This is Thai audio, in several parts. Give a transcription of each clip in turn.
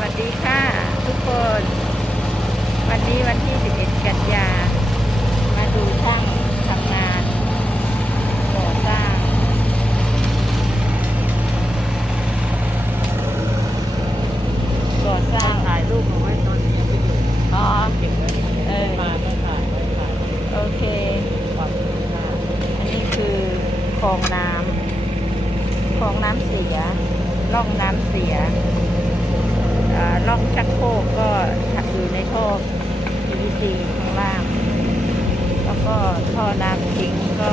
วัสดีค่ะ ทุกคน วันนี้วันที่ 11 กันยา มาดูช่างทำงานก่อสร้าง ก่อสร้างถ่ายรูปเอาไว้ตอนนี้ยังไม่อยู่อ๋อเก็บไว้เออมาก็ถ่ายไว้ถ่ายโอเคความคืบหน้าอันนี้คือคลองน้ำคลองน้ำเสียร่องน้ำเสีย ร่องชักโครกก็อยู่ในท่อ PVC ข้างล่าง แล้วก็ท่อน้ำทิ้งก็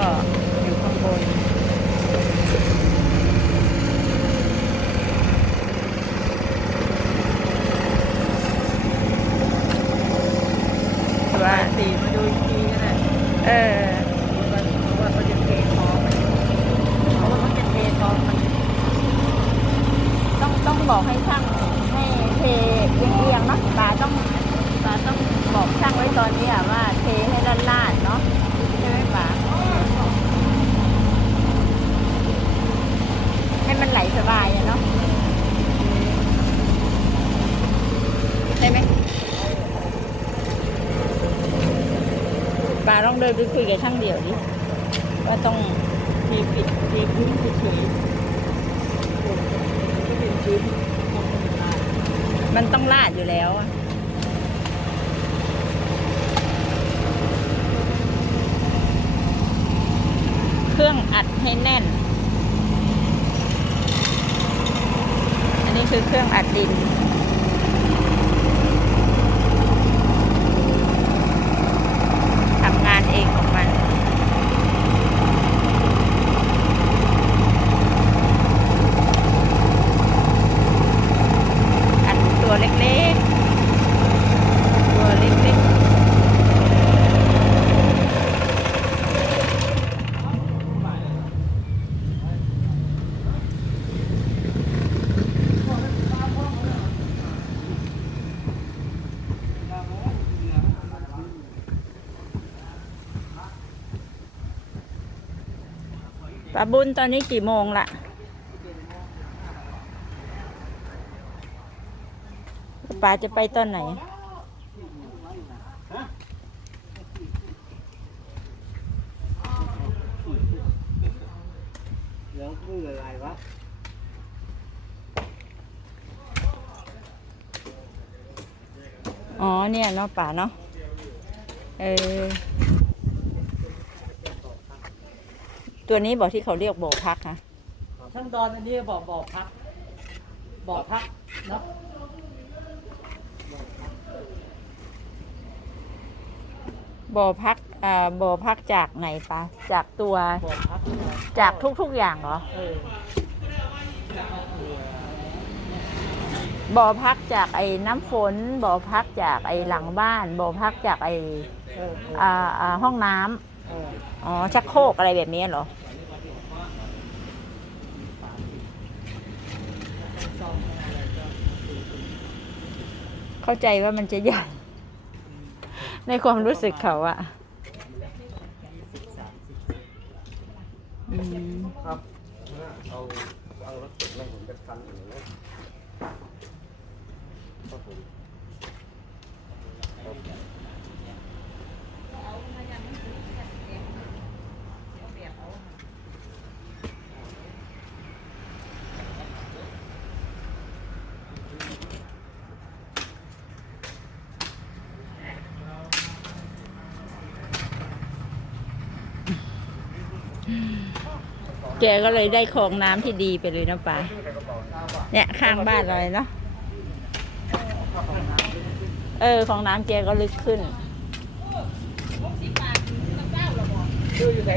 อยู่ข้างบนว่าสีมาดูอีกทีก็ได้เออว่าว่าเขาจะเททองมันเพราะว่าเขาจะเททองมันต้องต้องบอกให้ช่างให้ เทเอียงๆเนาะตาต้องตาต้องบอกช่างไว้ตอนนี้อะว่าเทให้ลาดๆเนาะใช่ไหมป๋าให้มันไหลสบายอะเนาะใช่ไหมป๋าลองเดินไปคุยกับช่างเดี่ยวดิว่าต้องทีปิดทีพื้นเฉยๆก็เป็น มันต้องลาดอยู่แล้วเครื่องอัดให้แน่น อันนี้คือเครื่องอัดดิน ทำงานเองของมัน อันตัว เล็กๆ ตัวเล็กๆปาบุญตอนนี้กี่โมงละ่ะ ป้าจะไปตอนไหนเดี๋ยวมืออะไรวะอ๋อเนี่ยเนาะป่าเนาะเออตัวนี้บอกที่เขาเรียกโบกพักค่ะ ช่างดอนอันนี้บอกบอกพักบอกพักเนาะ บ่อพักอ่าบ่อพักจากไหนปะจากตัวบอกพักจากทุกๆอย่างเหรอเออบ่อพักจากไอ้น้ำฝนบ่อพักจากไอ้หลังบ้านบ่อพักจากไอ้เอออ่าอ่าห้องน้ำเอออ๋อชักโครกอะไรแบบนี้เหรอเข้าใจว่ามันจะใหญ่ ในความรู้สึกเขาอะอืม ครับ เอาเอารถเก็บแล้วผมจะคันอยู่นะครับผมครับ แกก็เลยได้คลองน้ำที่ดีไปเลยนะป๋าเนี่ยข้างบ้านเราเลยเนาะเออคลองน้ำแกก็ลึกขึ้นชื่ออยู่ไหน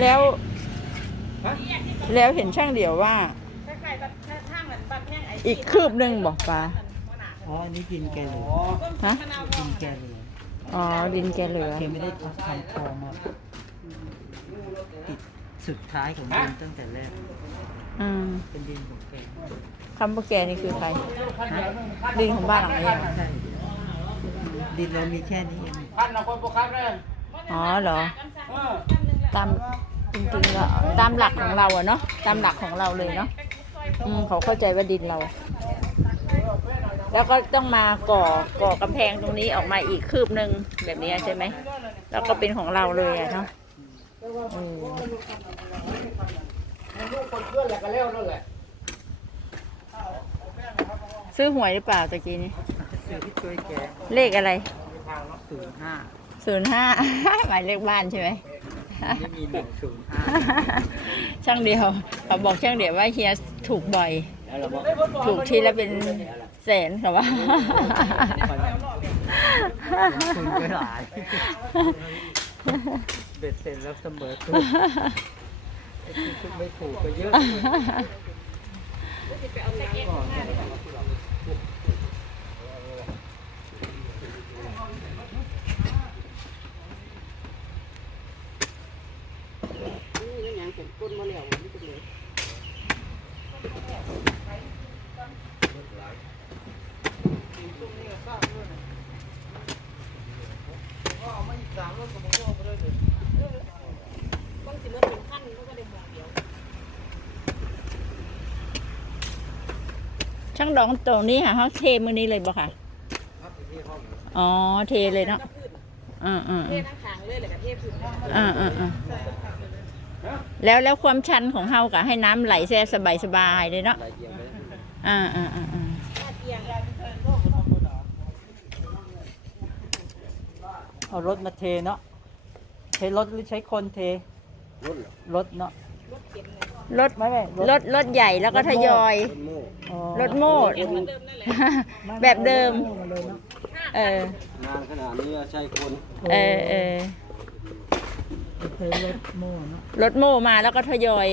แล้วฮะแล้วเห็นช่างเดี่ยวว่า อีกคืบหนึ่งบอกป๋าอ๋ออันนี้ดินแกเหลือฮะดินแกเหลืออ๋อดินแกเหลือแกไม่ได้ทำทำคลองมาติด สุดท้ายของดินตั้งแต่แรกอืมเป็นดินของแกคำว่าแกนี่คือใครดินของบ้านหลังนี้เหรอใช่ดินเรามีแค่นี้เองคันนะคนพวกคันเลยอ๋อเหรอเออตามจริงๆแล้วตามหลักของเราอะเนาะตามหลักของเราเลยเนาะอืมเขาเข้าใจว่าดินเราเออเป็นอะแล้วก็ต้องมาก่อก่อกำแพงตรงนี้ออกมาอีกคืบหนึ่งแบบนี้ใช่ไหมแล้วก็เป็นของเราเลยอะเนาะเออมัน ลูกคนเพื่อนแหละก็แล้วนั่นแหละซื้อหวยหรือเปล่าตะกี้นี้สื่อที่ช่วยแกเลขอะไรศูนย์ห้าศูนย์ห้าหมายเลขบ้านใช่ไหมไม่มีหนึ่งศูนย์ห้าช่างเดียวเขาบอกช่างเดียวว่าเฮียถูกบ่อยแล้วเราบอกถูกทีละเป็นแสนค่ะว่าคุณก็หลาย เบ็ดเสร็จแล้วเสมอตัวไอ้ที่คุณไม่ถูกก็เยอะก่อนช่า งดองตรงนี้ค่ะเขาเทมือนี้เลยบ่ค่ะ อ๋อ เทเลยเนาะอ่าอ่าเททั้งขางเลยเลยกับเทพื้นอ่าอ่าอ่าแล้วแล้วความชันของเฮากะให้น้ำไหลแซ่สบายสบายๆเลยเนาะรายเดียวเลยอ่าอ่าอ่าอ่าเอารถมาเทเนาะใช้รถหรือใช้คนเทรุ่นเหรอรถเนาะ รถไม่ไม่รถรถใหญ่แล้วก็ทยอยรุ่นโม่อ๋อรถโม่เดิมนั่นแหละแบบเดิมโมาเลยเนาะเอองานขนาดนี้ใช่คนเออเออเคยรถโม่เนาะรถโม่มาแล้วก็ทยอย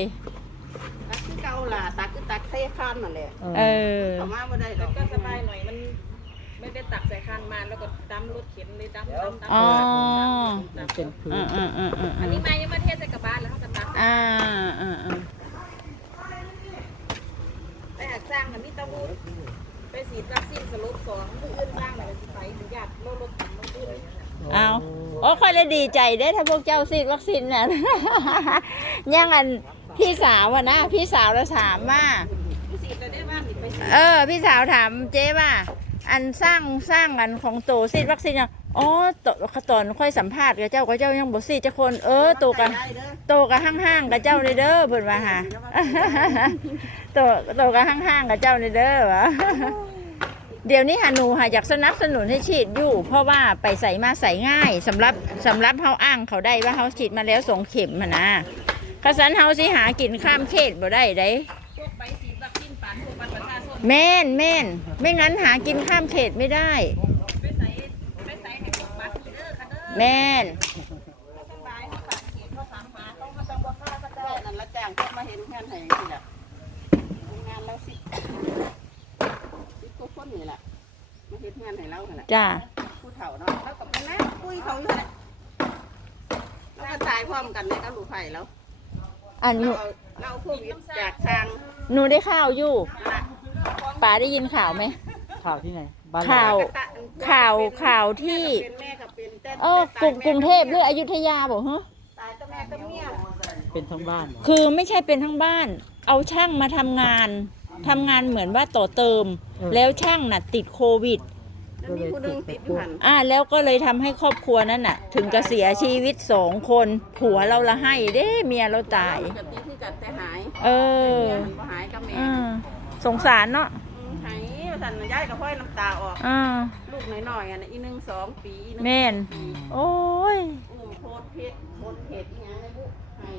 ตักคือเก่าล่ะตักคือตักเทข้านนั่นแหละเออต่อมาไม่ได้หรอกก็สบายหน่อยมันไม่ได้ตักใส่คานมาแล้วก็ดำรถเข็นเลยดำดำดำอ๋อมันเป็นพื้นอ่าอ่าอ่าอ่าอันนี้มายังมาเทใส่กระบะแล้วเขาก็ตักอ่าอ่าอ่าไปหักสร้างน่ะมีตะวูด ไปสีดวัคซีนสลบสองมืออื่นสร้างน่ะสิไปถึงญาติรถรถถังมันขึ้นเอาโอ้ค่อยเลยดีใจได้ถ้าพวกเจ้าซีดวัคซีนน่ะยังอันพี่สาวอะนะ พี่สาวเราถามว่า ผู้สีดเลยได้บ้านนี่ไปสีเออ พี่สาวถามเจ๊ว่า อันสร้างสร้างอันของโตซีดวัคซีนอะ อ๋อโตตอนค่อยสัมภาษณ์กับเจ้ากับเจ้ายังบ่ซีดจะคน เออโตกันได้เด้อโตกับห้างๆกับเจ้าในเด้อเพิ่นว่าฮะโตโตกับห้างๆกับเจ้าในเด้อวะเดี๋ยวนี้หาหนูหาอยากสนับสนุนให้ฉีดอยู่ เพราะว่าไปใส่มาใส่ง่ายสำหรับสำหรับเฮาอ้างเขาได้ว่าเฮาฉีดมาแล้วสองเข็มหั้นนะขสันเฮาสิหากินข้ามเขตบ่ได้เด้พวกไปสีดวัคซีนปานพวกบัตรประชาชนแม่นแม่นไม่งั้นหากินข้ามเขตไม่ได้ แม่นสบายเขาฝากเขียนเขาถามหาเขาเขาต้องบอกค่าก็ได้นั่นละจ้างเขามาเห็นงานให้นี่แหละงานเราสิสิกูคนนี่แหละมาเห็นงานให้เราแหละจ้าผู้เฒ่าเนาะแล้วก็เป็นนะคุยเขาอยู่แหละแล้วตายพร้อมกันเลยกับลูกไผ่แล้วอันหนูเราเอาเราเอาโควิดจากทางหนูได้ข่าวอยู่ป๋าได้ยินข่าวไหมข่าวที่ไหนข่าวข่าวข่าวที่ เป็นแม่กับเป็นแต่เออกรุงกรุงเทพหรืออยุธยาบอกฮะตายก็แม่ก็เมียเป็นทั้งบ้านเหรอคือไม่ใช่เป็นทั้งบ้าน เอาช่างมาทำงานทำงานเหมือนว่าต่อเติม แล้วช่างน่ะติดโควิด แล้วมีผู้หนึงติดอยู่หันอ่าแล้วก็เลยทำให้ครอบครัวนั้นน่ะ ถึงกับเสียชีวิตสองคน ผัวเราละให้เด้เมียเราตายกับที่ที่กัดแต่หายเออเมียมันบ่หายกับแม่ อ่าสงสารเนาะอืมหาย สันย้ายกับพ่อยน้ำตาออก อ่า ลูกน้อยๆอะนะอีหนึ่งสองปีอีหนึ่งแม่น ปีโอ้ย อุ้มโพดเพชรโพดเพชรอีหยังในบุให้